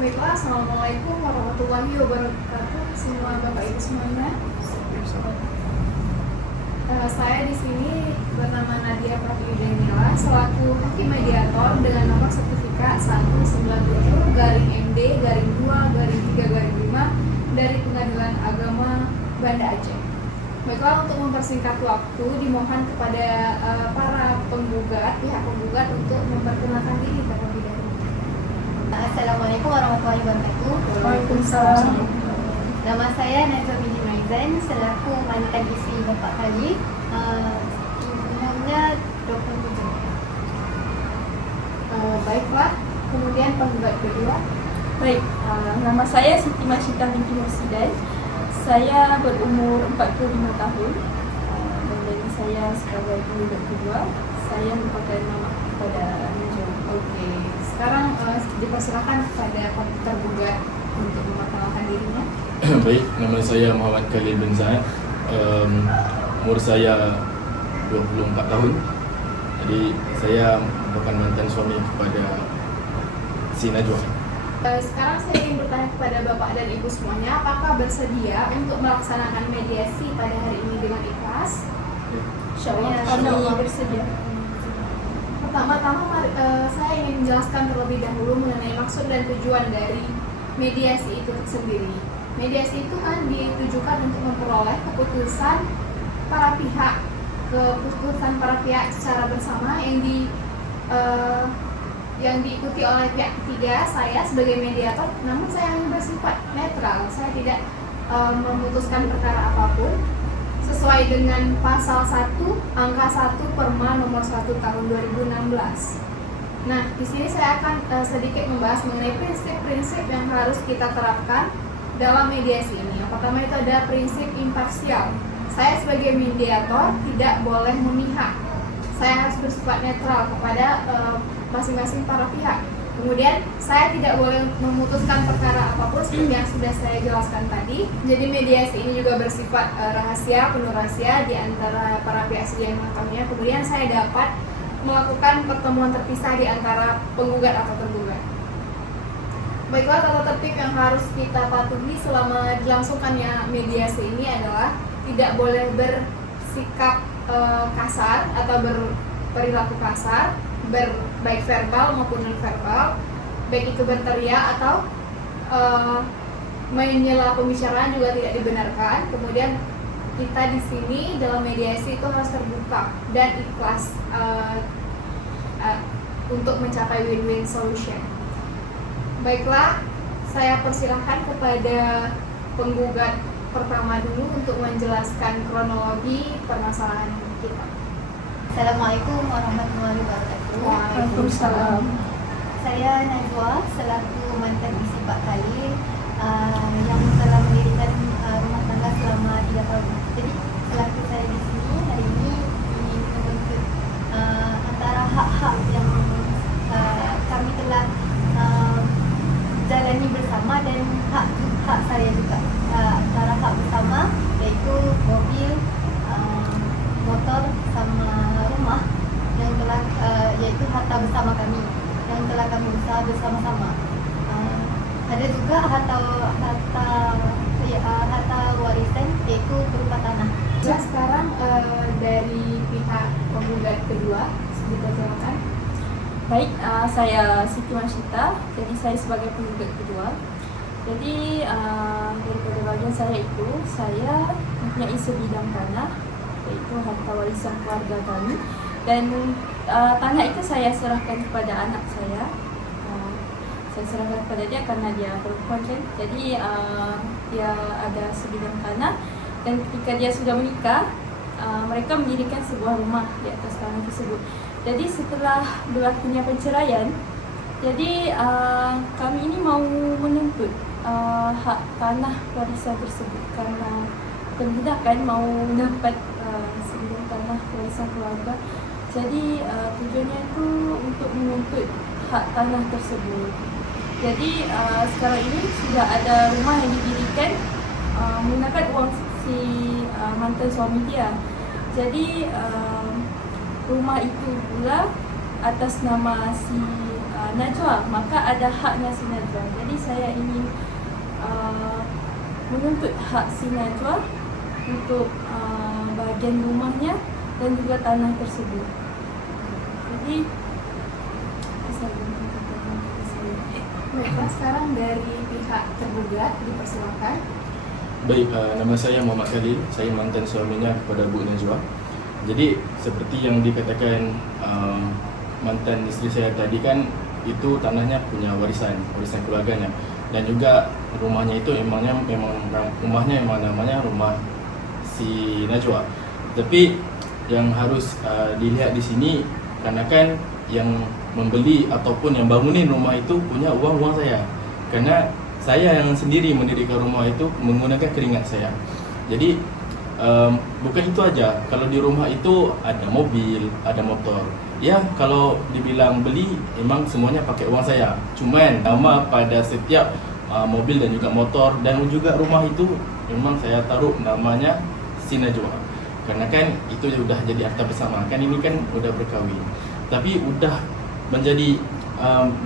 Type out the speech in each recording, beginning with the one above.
Baiklah, Assalamualaikum warahmatullahi wabarakatuh semua Bapak Ibu semuanya. Saya di sini bernama Nadia Pratiyudyanila selaku hakim mediator dengan nomor sertifikat 197-MD-2-3-5 dari Pengadilan Agama Banda Aceh. Baiklah, untuk mempersingkat waktu dimohon kepada para pihak penggugat untuk memperkenalkan diri terlebih dahulu. Assalamualaikum warahmatullahi wabarakatuh. Waalaikumsalam. Nama saya Najwa Binti Maizan selaku mantan isteri Bapak Khalid. Umurnya 27. Baiklah, kemudian penggugat kedua. Baik, nama saya Siti Masyita binti Mursidan. Saya berumur 45 tahun dan dari saya sebagai penggugat kedua, saya merupakan nama kepada Najwa. Oke, sekarang dipersilakan kepada tergugat untuk memperkenalkan dirinya. Baik, nama saya Muhammad Khalil bin Zaid. Umur saya 24 tahun. Jadi saya merupakan mantan suami kepada si Najwa. Sekarang saya ingin bertanya kepada Bapak dan Ibu semuanya, apakah bersedia untuk melaksanakan mediasi pada hari ini dengan ikhlas? Insyaallah kami bersedia. Pertama-tama saya ingin menjelaskan terlebih dahulu mengenai maksud dan tujuan dari mediasi itu sendiri. Mediasi itu kan ditujukan untuk memperoleh keputusan para pihak secara bersama yang diikuti oleh pihak ketiga, saya sebagai mediator, namun saya hanya bersifat netral. Saya tidak memutuskan perkara apapun sesuai dengan pasal 1 angka 1 Perma nomor 1 tahun 2016. Nah, di sini saya akan sedikit membahas mengenai prinsip-prinsip yang harus kita terapkan dalam mediasi ini. Yang pertama itu ada prinsip imparsial. Saya sebagai mediator tidak boleh memihak. Saya harus bersifat netral kepada masing-masing para pihak. Kemudian saya tidak boleh memutuskan perkara apapun seperti yang sudah saya jelaskan tadi. Jadi mediasi ini juga bersifat rahasia, penuh rahasia di antara para pihak yang mengetahuinya. Kemudian saya dapat melakukan pertemuan terpisah di antara penggugat atau tergugat. Baiklah, tata tertib yang harus kita patuhi selama dilangsungkannya mediasi ini adalah tidak boleh bersikap kasar atau berperilaku kasar, baik verbal maupun non verbal, baik itu berteriak atau menyela pembicaraan juga tidak dibenarkan. Kemudian kita di sini dalam mediasi itu harus terbuka dan ikhlas untuk mencapai win-win solution. Baiklah, saya persilahkan kepada penggugat pertama dulu untuk menjelaskan kronologi permasalahan kita. Assalamualaikum warahmatullahi wabarakatuh. Waalaikumsalam. Saya Najwa selaku mantan isteri Pak Khalid yang telah mendirikan rumah tangga selama 3 tahun. Jadi selaku saya di sini hari ini ingin menuntut antara hak-hak yang kami telah jalani bersama dan hak saya juga. Antara hak bersama yaitu mobil, motor sama rumah yang telah yaitu harta bersama kami yang telah kami usaha bersama-sama. Ada juga harta warisan yaitu berupa tanah. Nah, sekarang dari pihak penggugat kedua, silakan. Baik, saya Siti Masyita. Jadi saya sebagai penggugat kedua. Jadi daripada bagian saya itu, saya mempunyai sebidang tanah, yaitu harta warisan keluarga kami. Dan tanah itu saya serahkan kepada anak saya. Saya serahkan kepada dia karena dia perempuan kan. Jadi dia ada sebidang tanah dan ketika dia sudah menikah, mereka mendirikan sebuah rumah di atas tanah tersebut. Jadi setelah berlakunya perceraian, jadi kami ini mau menuntut hak tanah warisan tersebut karena penduduk mau dapat sebidang tanah warisan keluarga. Jadi tujuannya itu untuk menuntut hak tanah tersebut. Jadi sekarang ini sudah ada rumah yang didirikan menggunakan uang si mantan suami dia. Jadi rumah itu pula atas nama si Najwa, maka ada haknya si Najwa. Jadi saya ingin menuntut hak si Najwa untuk bahagian rumahnya dan juga tanah tersebut. Jadi Baiklah, sekarang dari pihak tergugat dipersilakan. Baik, nama saya Muhammad Khalil. Saya mantan suaminya kepada Bu Najwa. Jadi seperti yang dikatakan mantan isteri saya tadi kan, itu tanahnya punya warisan keluarganya, dan juga rumahnya itu memang rumahnya memang namanya rumah si Najwa. Tapi yang harus dilihat di sini, karena kan yang membeli ataupun yang bangunin rumah itu punya uang saya, karena saya yang sendiri mendirikan rumah itu menggunakan keringat saya. Jadi bukan itu aja, kalau di rumah itu ada mobil, ada motor. Ya, kalau dibilang beli, memang semuanya pakai uang saya. Cuman nama pada setiap mobil dan juga motor dan juga rumah itu memang saya taruh namanya si Najwa. Karena kan itu sudah jadi harta bersama. Kan ini kan udah berkahwin. Tapi udah menjadi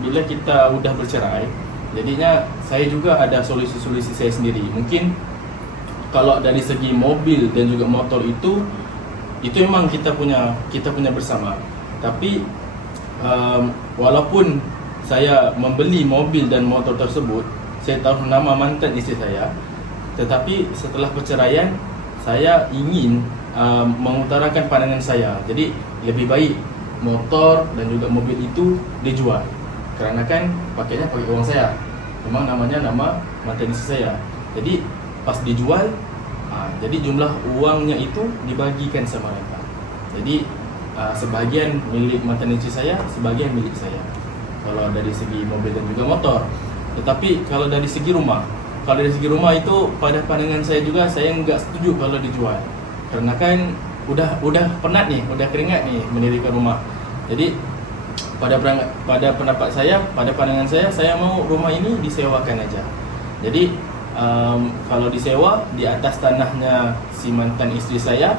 bila kita udah bercerai, jadinya saya juga ada solusi-solusi saya sendiri. Mungkin kalau dari segi mobil dan juga motor itu memang kita punya bersama. Tapi walaupun saya membeli mobil dan motor tersebut, saya tahu nama mantan istri saya, tetapi setelah perceraian saya ingin mengutarakan pandangan saya. Jadi lebih baik motor dan juga mobil itu dijual, karena kan pakainya pakai uang saya, memang namanya nama mantan istri saya. Jadi pas dijual, jadi jumlah uangnya itu dibagikan sama mereka. Jadi sebagian milik mantan istri saya, sebagian milik saya, kalau dari segi mobil dan juga motor. Tetapi kalau dari segi rumah, itu pada pandangan saya juga, saya nggak setuju kalau dijual, karena kan udah penat nih, udah keringat nih mendirikan rumah. Jadi pada pendapat saya, pada pandangan saya mau rumah ini disewakan aja. Jadi kalau disewa di atas tanahnya si mantan istri saya,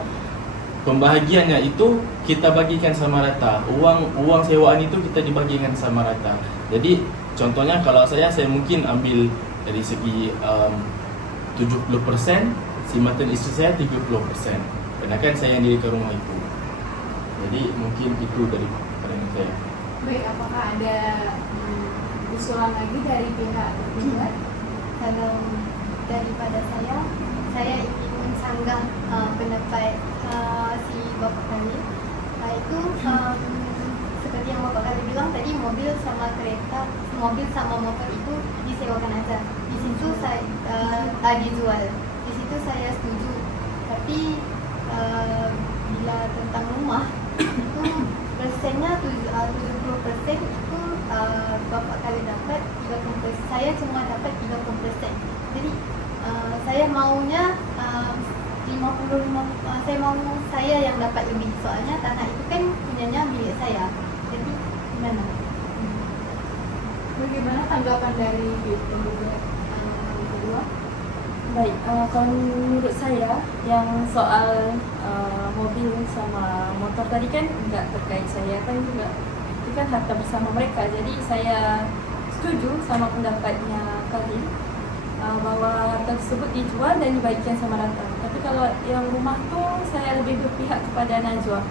pembahagiannya itu kita bagikan sama rata. Uang sewaan itu kita dibagikan sama rata. Jadi contohnya kalau saya mungkin ambil dari segi 70%, si mantan istri saya 30%. Karena kan saya yang diri ke rumah itu. Jadi mungkin itu dari pandangan saya. Baik, apakah ada usulan lagi dari pihak tergugat? Kalau daripada saya ingin mensanggah pendapat si Bapak Khalil. Itu seperti yang Bapak Khalil bilang tadi, mobil sama motor itu disewakan aja. Di situ saya dijual. Di situ saya setuju. Tapi bila tentang rumah itu persennya 70% itu Bapak Khalil dapat 30%. Saya cuma dapat 30%. Jadi saya maunya 55, saya mau saya yang dapat lebih, soalnya tanah itu kan punyanya milik saya. Jadi gimana? Bagaimana tanggapan dari penggugat kedua? Baik, kalau menurut saya yang soal mobil sama motor tadi kan enggak terkait saya, kan juga itu kan harta bersama mereka. Jadi saya setuju sama pendapatnya Khalil bahwa harta tersebut dijual dan dibagikan sama rata. Tapi kalau yang rumah tuh saya lebih berpihak kepada Najwa,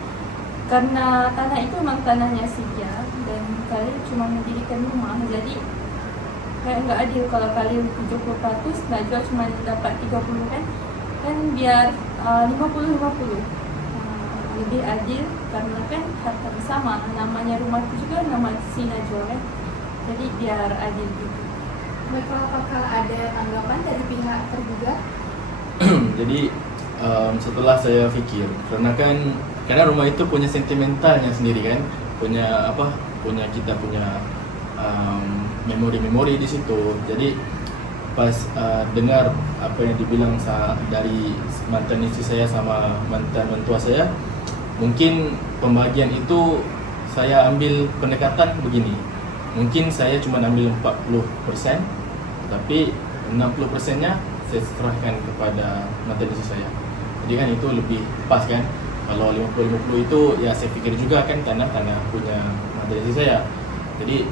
karena tanah itu memang tanahnya si dia dan Khalil cuma mendirikan rumah. Jadi kayak nggak adil kalau Khalil 70%, Najwa cuma dapat 30% kan biar 50-50. Lebih adil karena kan harta bersama, namanya rumah itu juga nama si Najwa kan. Jadi biar adil gitu. Baiklah, apakah ada tanggapan dari pihak tergugat? Jadi setelah saya pikir, karena rumah itu punya sentimentalnya sendiri kan, punya kita punya memori-memori di situ. Jadi pas dengar apa yang dibilang dari mantan istri saya sama mantan mentua saya, mungkin pembagian itu saya ambil pendekatan begini. Mungkin saya cuma ambil 40%, tapi 60%-nya saya serahkan kepada mantan istri saya. Jadi kan itu lebih pas kan. Kalau 50-50 itu ya saya pikir juga kan tanah punya mantan istri saya. Jadi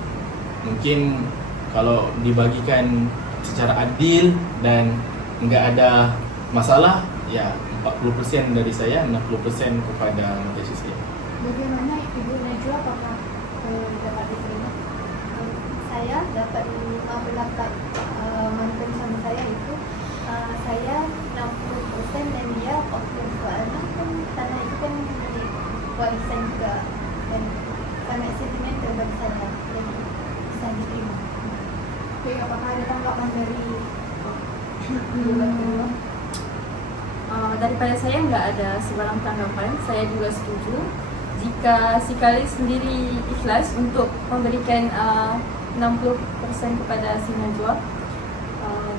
mungkin kalau dibagikan secara adil dan nggak ada masalah, ya 40% dari saya, 60% kepada mata saya. Bagaimana Ibu Najwa, apakah dapat diterima? Saya dapat mendapat mantan suami saya itu saya 60% dan dia 40%. Soalnya kan tanah itu kan milik warisan juga dan sangat sentimental bagi saya, jadi bisa diterima. Oke, apakah ada tanggapan dari Ibu Najwa? Daripada saya nggak ada sebarang tanggapan, saya juga setuju jika si Khalid sendiri ikhlas untuk memberikan 60% kepada si Najwa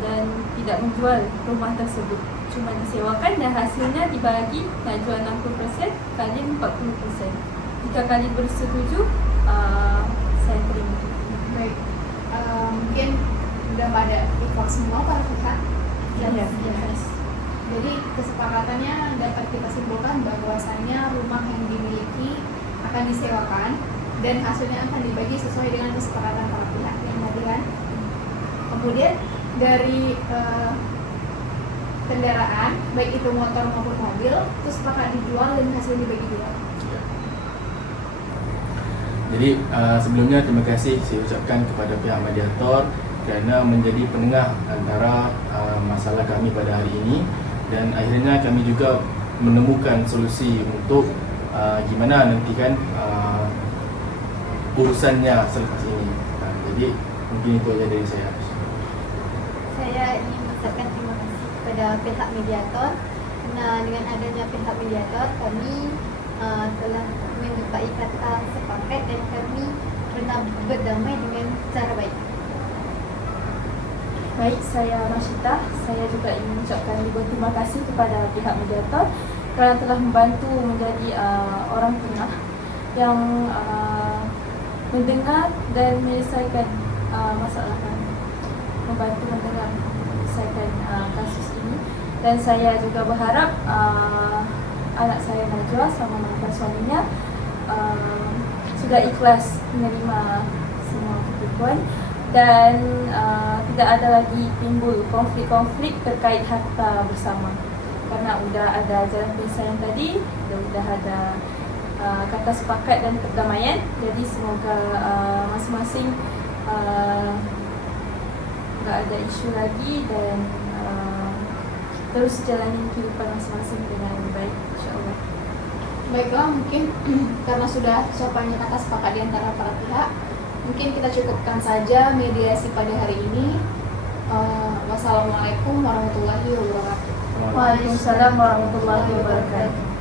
dan tidak menjual rumah tersebut, cuma disewakan dan hasilnya dibagi Najwa 60%, Khalid 40%. Jika Khalid bersetuju, saya terima. Baik, mungkin sudah pada ikhlas semua para pihak. Ya. Jadi kesepakatannya dapat kita simpulkan bahwasanya rumah yang dimiliki akan disewakan dan hasilnya akan dibagi sesuai dengan kesepakatan para pihak yang hadir. Kemudian dari kendaraan, baik itu motor maupun mobil, itu sepakat dijual dan hasil dibagi dua. Ya. Jadi sebelumnya terima kasih saya ucapkan kepada pihak mediator kerana menjadi penengah antara masalah kami pada hari ini, dan akhirnya kami juga menemukan solusi untuk gimana nantikan urusannya selepas ini. Jadi mungkin itu saja dari saya. Saya ingin mengucapkan terima kasih kepada pihak mediator, karena dengan adanya pihak mediator kami telah menjumpai kata sepakat dan kami pernah berdamai dengan cara baik. Baik, saya Masyita. Saya juga ingin mengucapkan ribuan terima kasih kepada pihak mediator kerana telah membantu menjadi orang tengah yang mendengar dan menyelesaikan masalah kami, membantu mendengar menyelesaikan kasus ini. Dan saya juga berharap anak saya Najwa sama mantan suaminya sudah ikhlas menerima semua ketentuan dan tidak ada lagi timbul konflik-konflik terkait harta bersama, karena sudah ada jalan pisah yang tadi, sudah ada kata sepakat dan perdamaian. Jadi semoga masing-masing tidak ada isu lagi dan terus jalani kehidupan masing-masing dengan baik, insyaAllah. Baiklah, mungkin karena sudah ucapannya kata sepakat di antara para pihak, mungkin kita cukupkan saja mediasi pada hari ini. Wassalamualaikum warahmatullahi wabarakatuh. Waalaikumsalam warahmatullahi wabarakatuh.